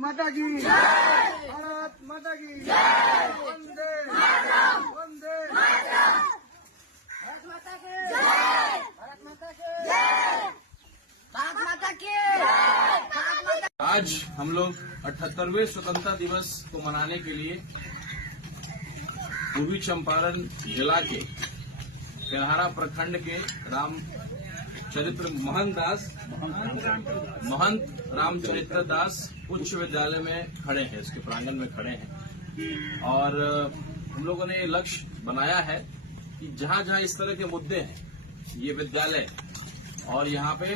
माता की भारत माता की वंदे वंदे भारत माता की भारत माता की भारत माता की भारत माता। आज हम लोग 78वें स्वतंत्रता दिवस को मनाने के लिए पूर्वी चंपारण जिला के पेन्हारा प्रखंड के रामचरित्र महंत रामचरित्र दास उच्च विद्यालय में खड़े हैं, इसके प्रांगण में खड़े हैं। और हम लोगों ने ये लक्ष्य बनाया है कि जहां जहां इस तरह के मुद्दे हैं, ये विद्यालय और यहाँ पे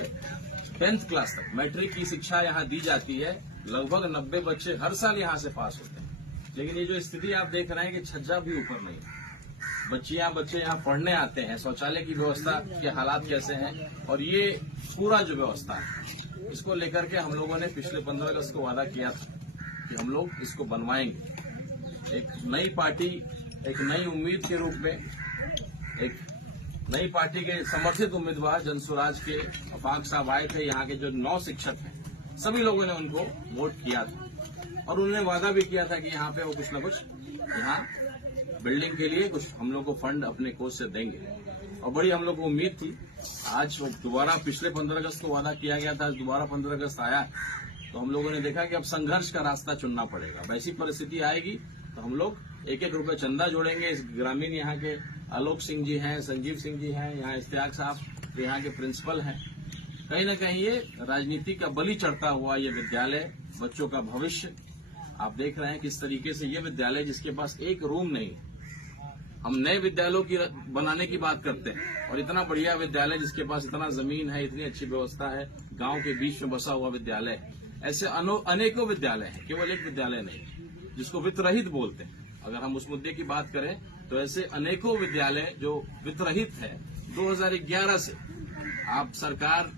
10th क्लास तक मैट्रिक की शिक्षा यहाँ दी जाती है। लगभग 90 बच्चे हर साल यहाँ से पास होते हैं। लेकिन ये जो स्थिति आप देख रहे हैं कि छज्जा भी ऊपर नहीं है। बच्चे यहाँ पढ़ने आते हैं, शौचालय की व्यवस्था के हालात कैसे हैं, और ये पूरा जो व्यवस्था है, इसको लेकर के हम लोगों ने पिछले 15 अगस्त को वादा किया था कि हम लोग इसको बनवाएंगे। एक नई पार्टी, एक नई उम्मीद के रूप में, एक नई पार्टी के समर्थित उम्मीदवार जनसुराज के अफाक साहब आए थे। यहाँ के जो 9 शिक्षक हैं, सभी लोगों ने उनको वोट किया था और उन्होंने वादा भी किया था कि यहाँ पे वो कुछ न कुछ यहाँ बिल्डिंग के लिए कुछ हम लोग को फंड अपने कोष से देंगे। और बड़ी हम लोग को उम्मीद थी। आज दोबारा पिछले 15 अगस्त को वादा किया गया था, आज दोबारा 15 अगस्त आया, तो हम लोगों ने देखा कि अब संघर्ष का रास्ता चुनना पड़ेगा। वैसी परिस्थिति आएगी तो हम लोग 1-1 रुपए चंदा जोड़ेंगे। इस ग्रामीण यहाँ के आलोक सिंह जी हैं, संजीव सिंह जी हैं, यहाँ इश्तियाक साहब यहाँ के प्रिंसिपल हैं। कहीं न कहीं ये राजनीति का बलि चढ़ता हुआ ये विद्यालय, बच्चों का भविष्य आप देख रहे हैं किस तरीके से ये विद्यालय, जिसके पास एक रूम नहीं, हम नए विद्यालयों की बनाने की बात करते हैं, और इतना बढ़िया विद्यालय जिसके पास इतना जमीन है, इतनी अच्छी व्यवस्था है, गांव के बीच में बसा हुआ विद्यालय है। ऐसे अनेकों विद्यालय हैं, केवल एक विद्यालय नहीं, जिसको वित्त रहित बोलते हैं। अगर हम उस मुद्दे की बात करें तो ऐसे अनेकों विद्यालय जो वित्त रहित है। 2011 से आप सरकार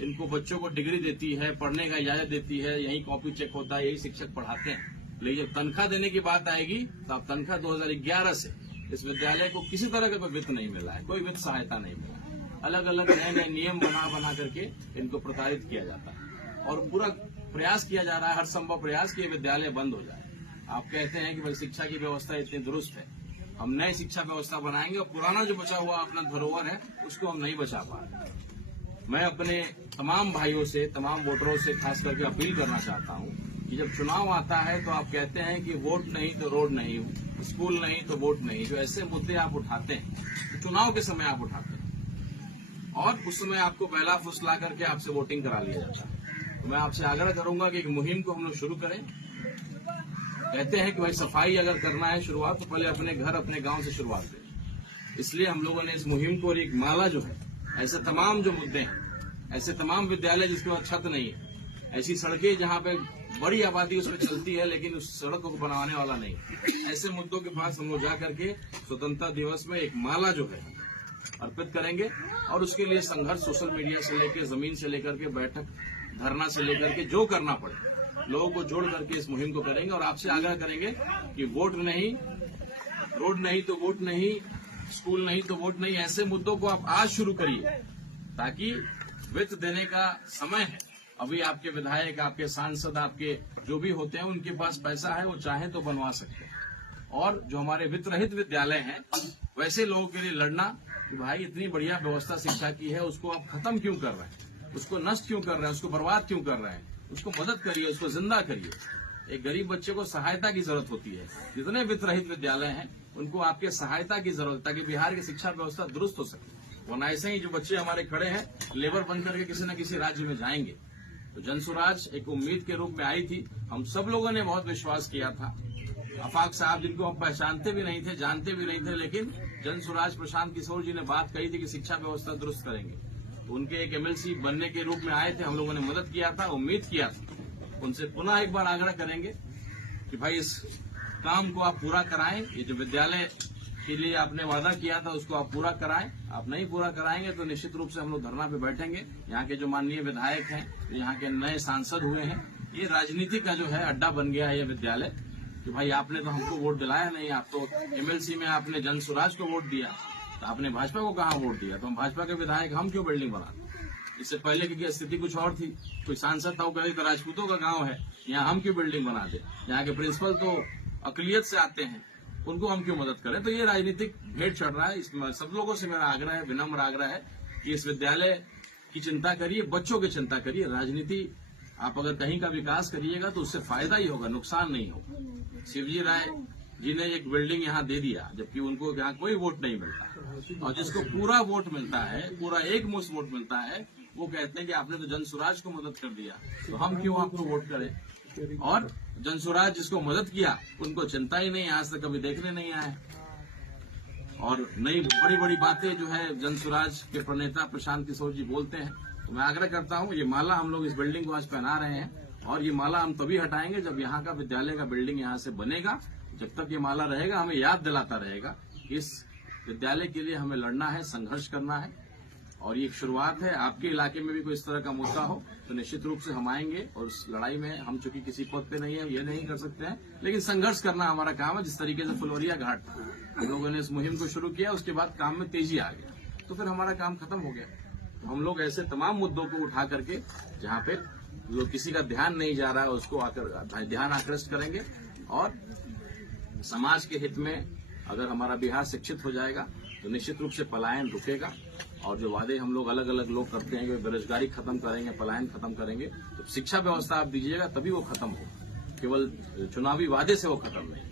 इनको बच्चों को डिग्री देती है, पढ़ने का इजाजत देती है, यही कॉपी चेक होता है, यही शिक्षक पढ़ाते हैं। लेकिन जब तनख्वाह देने की बात आएगी तो आप तनख्वाह 2011 से इस विद्यालय को किसी तरह का कोई वित्त नहीं मिला है, कोई वित्त सहायता नहीं मिला। अलग अलग नए नए नियम बना करके इनको प्रताड़ित किया जाता है और पूरा प्रयास किया जा रहा है, हर संभव प्रयास कि ये विद्यालय बंद हो जाए। आप कहते हैं कि भाई शिक्षा की व्यवस्था इतनी दुरुस्त है, हम नई शिक्षा व्यवस्था बनाएंगे और पुराना जो बचा हुआ अपना धरोहर है उसको हम नहीं बचा पा रहे। मैं अपने तमाम भाइयों से, तमाम वोटरों से खास करके अपील करना चाहता हूं कि जब चुनाव आता है तो आप कहते हैं कि वोट नहीं तो रोड नहीं, स्कूल नहीं तो वोट नहीं। जो ऐसे मुद्दे आप उठाते हैं तो चुनाव के समय आप उठाते हैं और उस समय आपको पहला फुसला करके आपसे वोटिंग करा लिया जाता है। तो मैं आपसे आग्रह करूंगा कि एक मुहिम को हम लोग शुरू करें। कहते हैं कि भाई सफाई अगर करना है शुरुआत, तो पहले अपने घर, अपने गांव से शुरुआत करें। इसलिए हम लोगों ने इस मुहिम को, और एक माला जो है, ऐसे तमाम जो मुद्दे हैं, ऐसे तमाम विद्यालय जिसके पास छत नहीं है, ऐसी सड़कें जहां पे बड़ी आबादी उसमें चलती है लेकिन उस सड़क को बनवाने वाला नहीं, ऐसे मुद्दों के पास हम लोग जा करके स्वतंत्रता दिवस में एक माला जो है अर्पित करेंगे। और उसके लिए संघर्ष सोशल मीडिया से लेकर, जमीन से लेकर के, बैठक, धरना से लेकर के, जो करना पड़े, लोगों को जोड़ करके इस मुहिम को करेंगे। और आपसे आग्रह करेंगे कि वोट नहीं, रोड नहीं तो वोट नहीं, स्कूल नहीं तो वोट नहीं, ऐसे मुद्दों को आप आज शुरू करिए, ताकि वित्त देने का समय है। अभी आपके विधायक, आपके सांसद, आपके जो भी होते हैं, उनके पास पैसा है, वो चाहे तो बनवा सकते हैं। और जो हमारे वित्त रहित विद्यालय हैं, वैसे लोगों के लिए लड़ना कि भाई इतनी बढ़िया व्यवस्था शिक्षा की है, उसको आप खत्म क्यों कर रहे हैं, उसको नष्ट क्यों कर रहे हैं, उसको बर्बाद क्यों कर रहे हैं, उसको मदद करिए, उसको जिंदा करिए। एक गरीब बच्चे को सहायता की जरूरत होती है। जितने वित्त रहित विद्यालय हैं उनको आपके सहायता की जरूरत है, ताकि बिहार की शिक्षा व्यवस्था दुरुस्त हो सके। वरना ऐसे ही जो बच्चे हमारे खड़े हैं, लेबर बन करके किसी न किसी राज्य में जाएंगे। तो जनसुराज एक उम्मीद के रूप में आई थी, हम सब लोगों ने बहुत विश्वास किया था। अफाक साहब, जिनको हम पहचानते भी नहीं थे, जानते भी नहीं थे, लेकिन जनसुराज प्रशांत किशोर जी ने बात कही थी कि शिक्षा व्यवस्था दुरुस्त करेंगे, तो उनके एक MLC बनने के रूप में आए थे, हम लोगों ने मदद किया था, उम्मीद किया था। उनसे पुनः एक बार आग्रह करेंगे कि भाई इस काम को आप पूरा कराएं। ये जो विद्यालय के लिए आपने वादा किया था उसको आप पूरा कराएं। आप नहीं पूरा कराएंगे तो निश्चित रूप से हम लोग धरना पे बैठेंगे। यहाँ के जो माननीय विधायक हैं, यहाँ के नए सांसद हुए हैं, ये राजनीति का जो है अड्डा बन गया है ये विद्यालय, कि भाई आपने तो हमको वोट दिलाया नहीं, आप तो MLC में आपने जनसुराज को वोट दिया, तो आपने भाजपा को कहाँ वोट दिया, तो हम भाजपा के विधायक हम क्यों बिल्डिंग बनाते। इससे पहले की स्थिति कुछ और थी। कोई सांसद था, वो कहते राजपूतों का गांव है, यहाँ हम क्यों बिल्डिंग बना दे, यहाँ के प्रिंसिपल तो अकलियत से आते हैं, उनको हम क्यों मदद करें। तो ये राजनीतिक भेड़ चढ़ रहा है। इसमें सब लोगों से मेरा आग्रह है, विनम्र आग्रह है कि इस विद्यालय की चिंता करिए, बच्चों की चिंता करिए। राजनीति आप अगर कहीं का विकास करिएगा तो उससे फायदा ही होगा, नुकसान नहीं होगा। शिवजी राय जी ने एक बिल्डिंग यहाँ दे दिया, जबकि उनको यहाँ कोई वोट नहीं मिलता, और जिसको पूरा वोट मिलता है, पूरा एक मुश्त वोट मिलता है, वो कहते हैं कि आपने तो जनसुराज को मदद कर दिया, तो हम क्यों आपको वोट करें। और जनसुराज जिसको मदद किया उनको चिंता ही नहीं, आज तक कभी देखने नहीं आए। और नई बड़ी बड़ी बातें जो है जनसुराज के प्रणेता प्रशांत किशोर जी बोलते हैं। तो मैं आग्रह करता हूं, ये माला हम लोग इस बिल्डिंग को आज पहना रहे हैं, और ये माला हम तभी हटाएंगे जब यहाँ का विद्यालय का बिल्डिंग यहाँ से बनेगा। जब तक ये माला रहेगा हमें याद दिलाता रहेगा कि इस विद्यालय के लिए हमें लड़ना है, संघर्ष करना है। और ये एक शुरुआत है। आपके इलाके में भी कोई इस तरह का मुद्दा हो तो निश्चित रूप से हम आएंगे, और उस लड़ाई में हम चूंकि किसी पद पे नहीं है, ये नहीं कर सकते हैं, लेकिन संघर्ष करना हमारा काम है। जिस तरीके से फुलवरिया घाट हम लोगों ने इस मुहिम को शुरू किया, उसके बाद काम में तेजी आ गया, तो फिर हमारा काम खत्म हो गया। तो हम लोग ऐसे तमाम मुद्दों को उठा करके जहां पे जो किसी का ध्यान नहीं जा रहा है उसको ध्यान आकृष्ट करेंगे, और समाज के हित में अगर हमारा बिहार शिक्षित हो जाएगा तो निश्चित रूप से पलायन रुकेगा। और जो वादे हम लोग अलग अलग लोग करते हैं कि बेरोजगारी खत्म करेंगे, पलायन खत्म करेंगे, तो शिक्षा व्यवस्था आप दीजिएगा तभी वो खत्म होगा। केवल चुनावी वादे से वो खत्म नहीं।